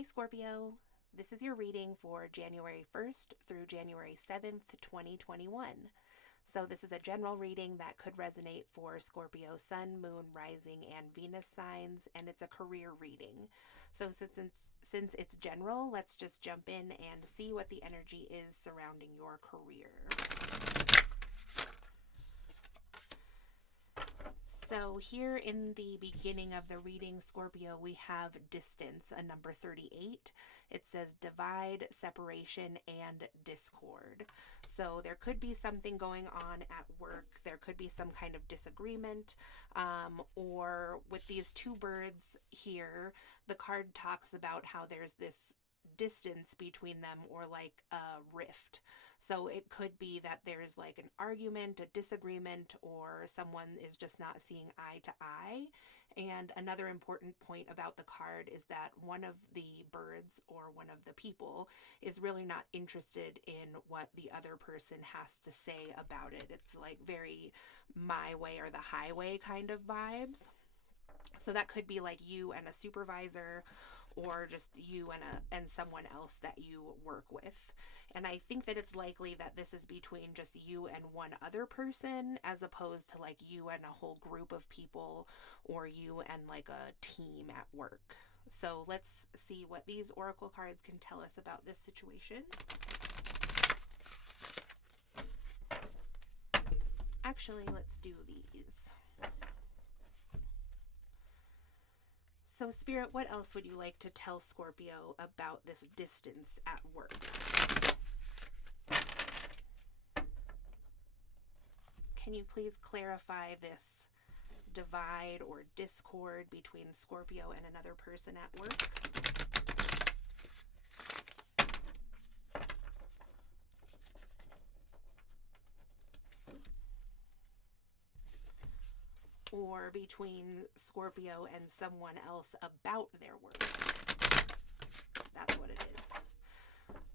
Hi, Scorpio. This is your reading for January 1st through January 7th, 2021. So, this is a general reading that could resonate for Scorpio Sun, Moon, Rising, and Venus signs, and it's a career reading. So, since it's general, let's just jump in and see what the energy is surrounding your career. So here in the beginning of the reading, Scorpio, we have distance, a number 38. It says divide, separation, and discord. So there could be something going on at work. There could be some kind of disagreement. Or with these two birds here, the card talks about how there's this distance between them, or like a rift. So it could be that there's like an argument, a disagreement, or someone is just not seeing eye to eye. And another important point about the card is that one of the birds or one of the people is really not interested in what the other person has to say about it. It's like very my way or the highway kind of vibes. So that could be like you and a supervisor, or just you and someone else that you work with. And I think that it's likely that this is between just you and one other person, as opposed to like you and a whole group of people, or you and like a team at work. So let's see what these oracle cards can tell us about this situation. Actually, let's do these. So, Spirit, what else would you like to tell Scorpio about this distance at work? Can you please clarify this divide or discord between Scorpio and another person at work? Or between Scorpio and someone else about their work? That's what it is.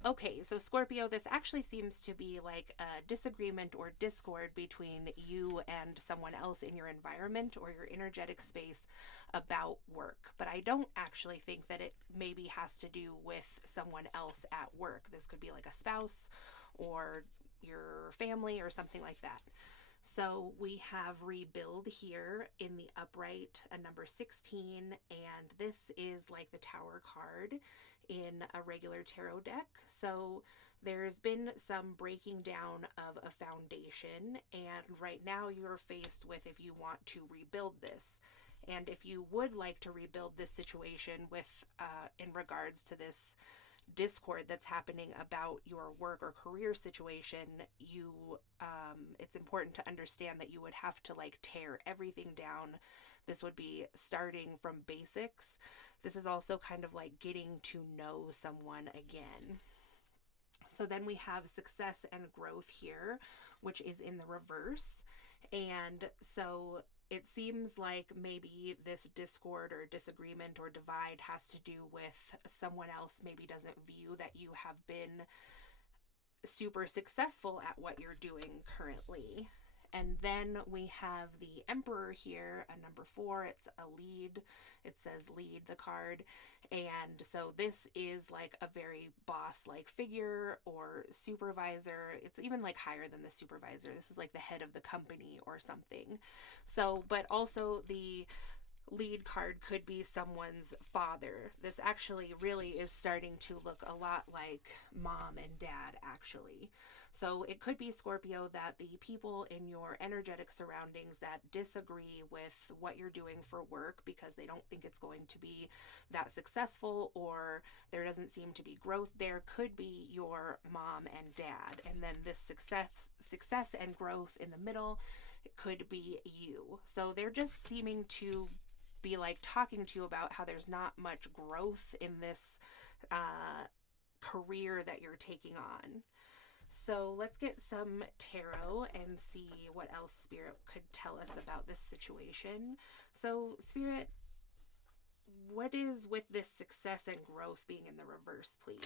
Okay, so Scorpio, this actually seems to be like a disagreement or discord between you and someone else in your environment or your energetic space about work. But I don't actually think that it maybe has to do with someone else at work. This could be like a spouse or your family or something like that. So we have rebuild here in the upright, a number 16, and this is like the Tower card in a regular tarot deck. So there's been some breaking down of a foundation, and right now you're faced with if you want to rebuild this. And if you would like to rebuild this situation with in regards to this discord that's happening about your work or career situation, it's important to understand that you would have to like tear everything down. This would be starting from basics. This is also kind of like getting to know someone again. So then we have success and growth here, which is in the reverse. And so it seems like maybe this discord or disagreement or divide has to do with someone else maybe doesn't view that you have been super successful at what you're doing currently. And then we have the Emperor here, a number 4. It's a lead. It says lead, the card. And so this is like a very boss-like figure or supervisor. It's even like higher than the supervisor. This is like the head of the company or something. So, but also the lead card could be someone's father. This actually really is starting to look a lot like mom and dad, actually. So it could be, Scorpio, that the people in your energetic surroundings that disagree with what you're doing for work because they don't think it's going to be that successful, or there doesn't seem to be growth there, could be your mom and dad. And then this success and growth in the middle, it could be you. So they're just seeming to be like talking to you about how there's not much growth in this career that you're taking on. So let's get some tarot and see what else Spirit could tell us about this situation. So Spirit, what is with this success and growth being in the reverse, please?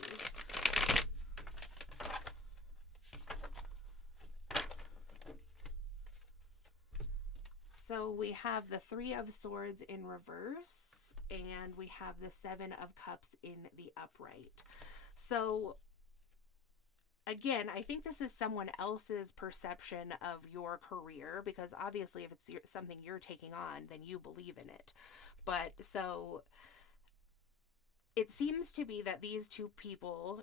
So we have the 3 of Swords in reverse, and we have the Seven of Cups in the upright. So again, I think this is someone else's perception of your career, because obviously if it's something you're taking on, then you believe in it. But so it seems to be that these two people,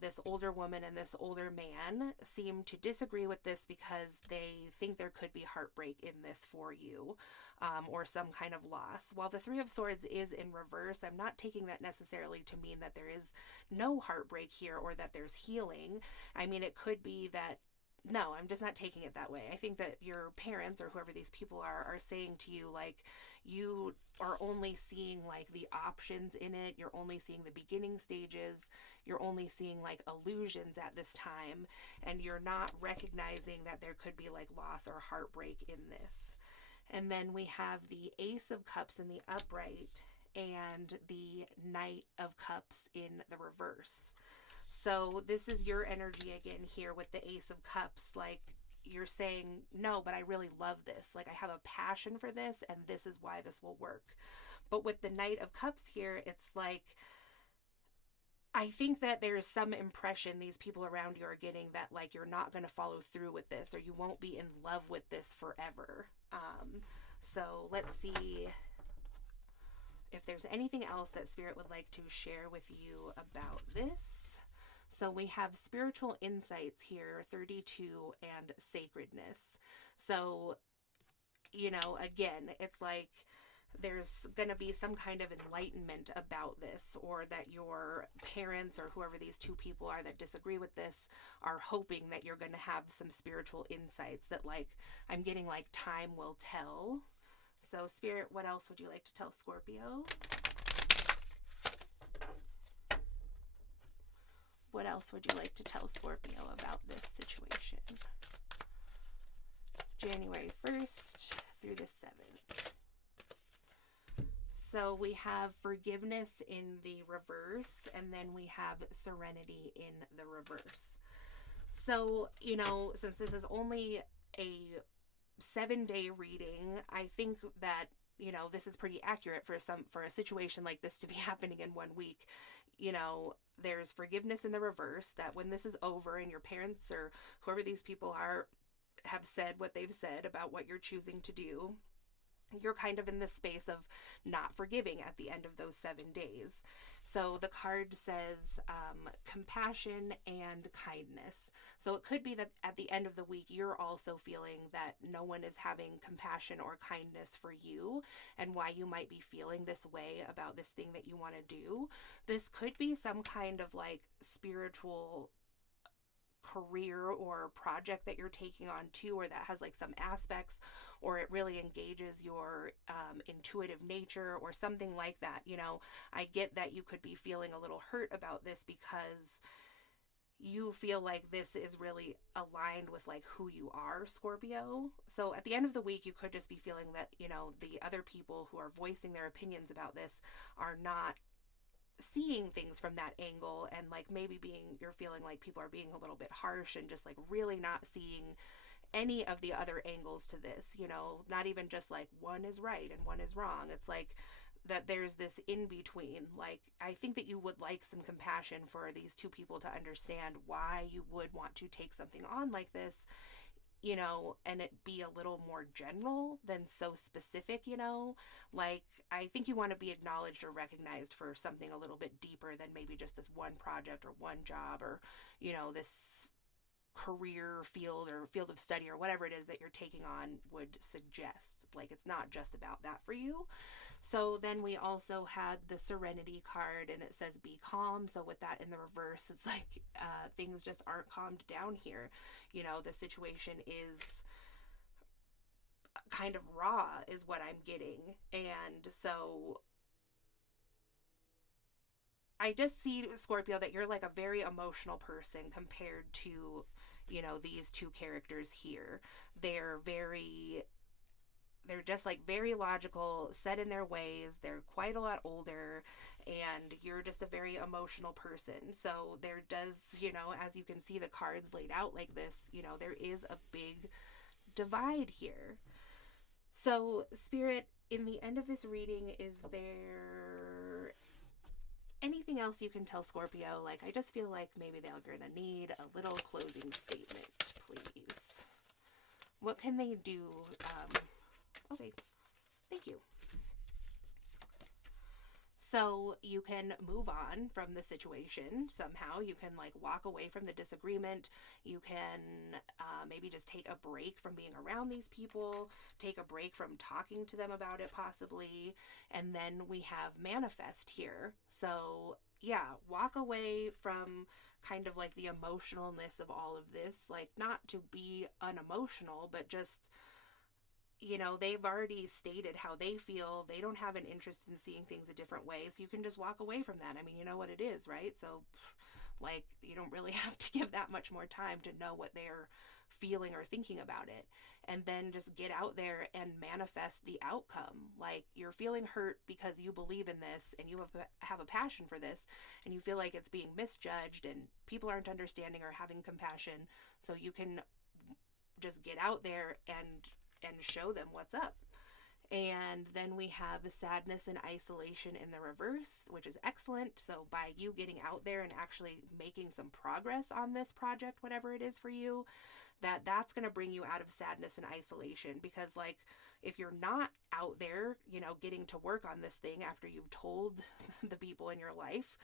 this older woman and this older man, seem to disagree with this because they think there could be heartbreak in this for you, or some kind of loss. While the Three of Swords is in reverse, I'm not taking that necessarily to mean that there is no heartbreak here or that there's healing. I mean, it could be that, no, I'm just not taking it that way. I think that your parents or whoever these people are saying to you, like, you are only seeing like the options in it. You're only seeing the beginning stages. You're only seeing like illusions at this time. And you're not recognizing that there could be like loss or heartbreak in this. And then we have the Ace of Cups in the upright and the Knight of Cups in the reverse. So this is your energy again here with the Ace of Cups. Like, you're saying, no, but I really love this. Like, I have a passion for this, and this is why this will work. But with the Knight of Cups here, it's like, I think that there's some impression these people around you are getting that, like, you're not going to follow through with this, or you won't be in love with this forever. So let's see if there's anything else that Spirit would like to share with you about this. So we have spiritual insights here, 32, and sacredness. So, again, it's like there's going to be some kind of enlightenment about this, or that your parents or whoever these two people are that disagree with this are hoping that you're going to have some spiritual insights that, like, I'm getting like time will tell. So Spirit, what else would you like to tell Scorpio? What else would you like to tell Scorpio about this situation? January 1st through the 7th. So we have forgiveness in the reverse, and then we have serenity in the reverse. So, since this is only a 7-day reading, I think that, this is pretty accurate for a situation like this to be happening in 1 week. There's forgiveness in the reverse, that when this is over and your parents or whoever these people are have said what they've said about what you're choosing to do, you're kind of in this space of not forgiving at the end of those 7 days. So the card says compassion and kindness. So it could be that at the end of the week, you're also feeling that no one is having compassion or kindness for you, and why you might be feeling this way about this thing that you want to do. This could be some kind of like spiritual career or project that you're taking on too, or that has like some aspects, or it really engages your intuitive nature or something like that. I get that you could be feeling a little hurt about this because you feel like this is really aligned with like who you are, Scorpio. So at the end of the week, you could just be feeling that, the other people who are voicing their opinions about this are not seeing things from that angle, and like maybe you're feeling like people are being a little bit harsh and just like really not seeing any of the other angles to this, not even just like one is right and one is wrong. It's like that there's this in between. Like, I think that you would like some compassion for these two people to understand why you would want to take something on like this, and it be a little more general than so specific, like, I think you want to be acknowledged or recognized for something a little bit deeper than maybe just this one project or one job, or, this career field or field of study or whatever it is that you're taking on would suggest. Like, it's not just about that for you. So then we also had the Serenity card, and it says be calm. So with that in the reverse, it's like things just aren't calmed down here. The situation is kind of raw is what I'm getting. And so I just see, Scorpio, that you're like a very emotional person compared to, these two characters here. They're just like very logical, set in their ways. They're quite a lot older, and you're just a very emotional person. So there does, as you can see the cards laid out like this, there is a big divide here. So Spirit, in the end of this reading, is there anything else you can tell Scorpio? Like, I just feel like maybe they're going to need a little closing statement, please. What can they do? Okay, thank you. So you can move on from the situation somehow. You can like walk away from the disagreement. You can maybe just take a break from being around these people, take a break from talking to them about it possibly. And then we have manifest here. So yeah, walk away from kind of like the emotionalness of all of this. Like, not to be unemotional, but just, you know, they've already stated how they feel. They don't have an interest in seeing things a different way. So you can just walk away from that. I mean, you know what it is, right? So, like, you don't really have to give that much more time to know what they're feeling or thinking about it. And then just get out there and manifest the outcome. Like, you're feeling hurt because you believe in this and you have a passion for this, and you feel like it's being misjudged and people aren't understanding or having compassion. So you can just get out there and show them what's up. And then we have sadness and isolation in the reverse, which is excellent. So by you getting out there and actually making some progress on this project, whatever it is for you, that's going to bring you out of sadness and isolation. Because like, if you're not out there, you know, getting to work on this thing after you've told the people in your life,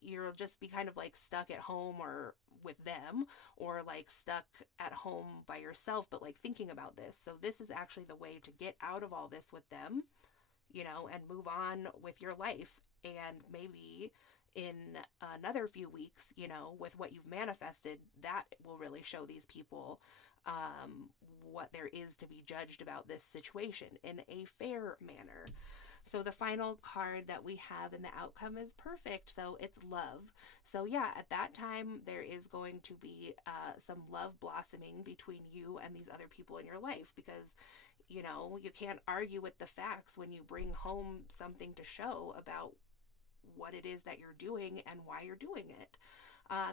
you'll just be kind of like stuck at home or with them, or like stuck at home by yourself, but like thinking about this. So this is actually the way to get out of all this with them, you know, and move on with your life. And maybe in another few weeks, you know, with what you've manifested, that will really show these people what there is to be judged about this situation in a fair manner. So the final card that we have in the outcome is perfect. So it's love. So yeah, at that time, there is going to be some love blossoming between you and these other people in your life, because, you know, you can't argue with the facts when you bring home something to show about what it is that you're doing and why you're doing it.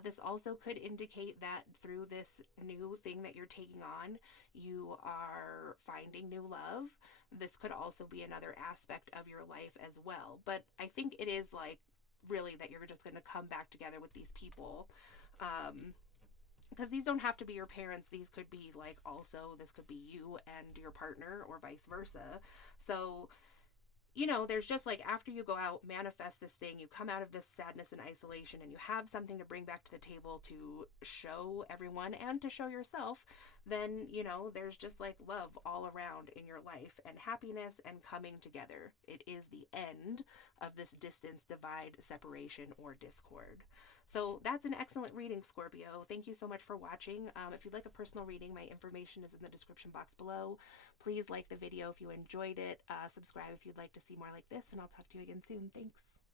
This also could indicate that through this new thing that you're taking on, you are finding new love. This could also be another aspect of your life as well. But I think it is like really that you're just going to come back together with these people. Because these don't have to be your parents. These could be like also, this could be you and your partner or vice versa. So, you know, there's just like, after you go out, manifest this thing, you come out of this sadness and isolation, and you have something to bring back to the table to show everyone and to show yourself, then, you know, there's just like love all around in your life and happiness and coming together. It is the end of this distance, divide, separation, or discord. So that's an excellent reading, Scorpio. Thank you so much for watching. If you'd like a personal reading, my information is in the description box below. Please like the video if you enjoyed it. Subscribe if you'd like to see more like this, and I'll talk to you again soon. Thanks.